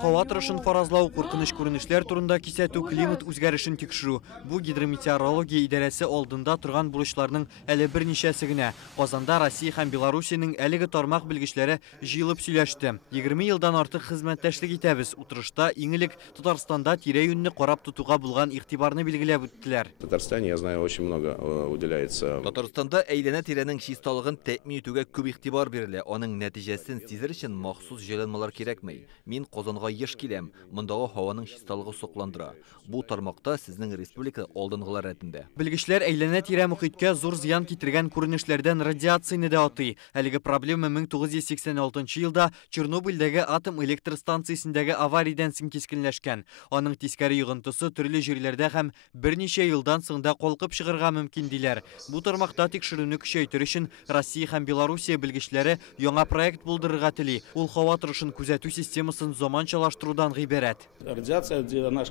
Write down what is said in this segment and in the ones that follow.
Hava торышын фаразлау куркыныч күренешләр турында кисәтү климат үзгәрешен тикшерү. Бу гидрометеорология идарәсе алдында торган бурычларның әле берничәсе генә. Казанда Россия һәм Белоруссиянең әлеге тармак белгечләре җыелып сөйләште. 20 елдан артык хезмәттәшлек итәбез. Утырышта иң элек Татарстанда тирә-юньне карап тотуга булган игътибарны билгеләп үттеләр. В Татарстане, я знаю, очень много уделяется. Татарстанда әйләнә-тирәнең чисталыгын тәэмин итүгә күп игътибар бирелә. Аның нәтиҗәсен сизер өчен махсус җайланмалар кирәкми. Мин Казанга еш киләм. Мондагы һаваның чисталыгы сокландыра. Бу тармакта сезнең республика алдынгылар рәтендә. Белгечләр әйләнә-тирә мөхиткә зур зыян китергән күренешләрдән радиацияны да атый. Әлеге проблема 1986 елда Чернобыльдәге атом электр станциясендәге авариядан соң кискенләшкән. Аның тискәре йогынтысы төрле җирләрдә һәм берничә елдан соң да калкып чыгарга мөмкин диләр. Бу тармакта тикшерүне көчәйтер өчен Россия һәм Белоруссия белгечләре яңа проект булдырырга тели. Ул һава торышын күзәтү системасын заманчалаштырудан гыйбарәт. Радиация наш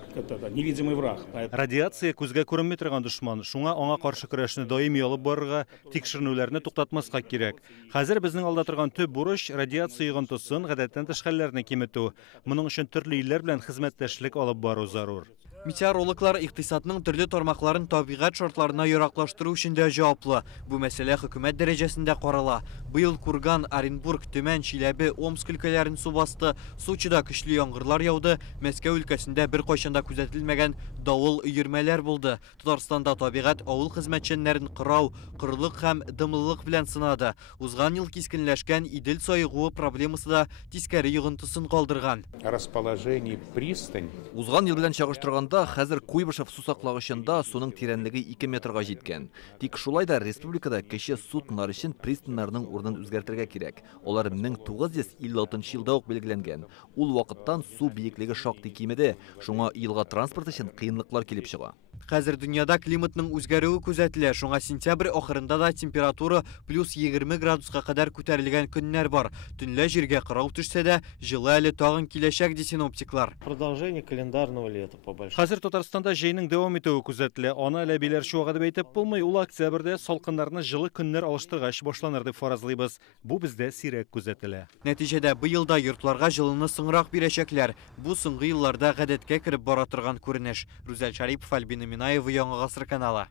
невидимый враг. Радиация күзгә күренми торган дошман. Шуңа аңа каршы көрәшне даими алып барырга, тикшерүләрне туктатмаска кирәк. Хәзер безнең алда торган төп бурыч радиация йогынтысын гадәттән тыш хәлләрне киметү. Моның өчен төрле илләр белән хезмәттәшлек алып бару зарур. Метеорологлар икътисадның төрле тармакларын табигать шартларына яраклаштыру өчен дә җаваплы. Бу мәсьәлә хөкүмәт дәрәҗәсендә карала. Быел Курган, Оренбург, Төмән, Чиләбе, Омск өлкәләрен су басты. Сочида көчле яңгырлар яуды. Мәскәү өлкәсендә бер кайчанда күзәтелмәгән давыл өермәләр булды. Татарстанда табигать авыл хезмәтчәннәрен кырау, кырлык һәм дымлылык белән сынады. Узган ел кискенләшкән Идел сайыгуы проблемасы да тискәре йогынтысын калдырган. Расположение пристань. Узган ел белән чагыштырганда хәзер Куйбышев су саклагычында суның тирәнлеге 2 метрга җиткән. Тик шулай да республикада кече су тоннары өчен пристаньнарның урынын үзгәртергә кирәк. Алар 1956 елда ук белгеләнгән. Ул вакыттан су бийеклеге шактый кимеде. Шуңа елга транспорт өчен кыенлыклар килеп чыга. Хәзер дөньяда климатның үзгәрүе күзәтелә. Шуңа сентябрь ахырында да температура плюс 20 градуска кадәр күтәрелгән көннәр бар. Төнлә җиргә кырау төшсә дә, җылы әле тагын киләчәк ди синоптиклар. Продолжение календарного лета по большому. Хәзер Татарстанда җәйнең дәвам итүе күзәтелә. Аны әле биләр чуага дип әйтеп булмый. Ул октябрьдә салкыннарны җылы көннәр алыштыргач башланыр дип фаразлыйбыз. Бу бездә сирәк күзәтелә. Нәтиҗәдә быел да йортларга җылыны соңрак бирәчәкләр. Бу соңгы елларда гадәткә кереп бара торган күренеш. Рүзәл Шарипов, Альбина Минаева, Яңа гасыр каналы.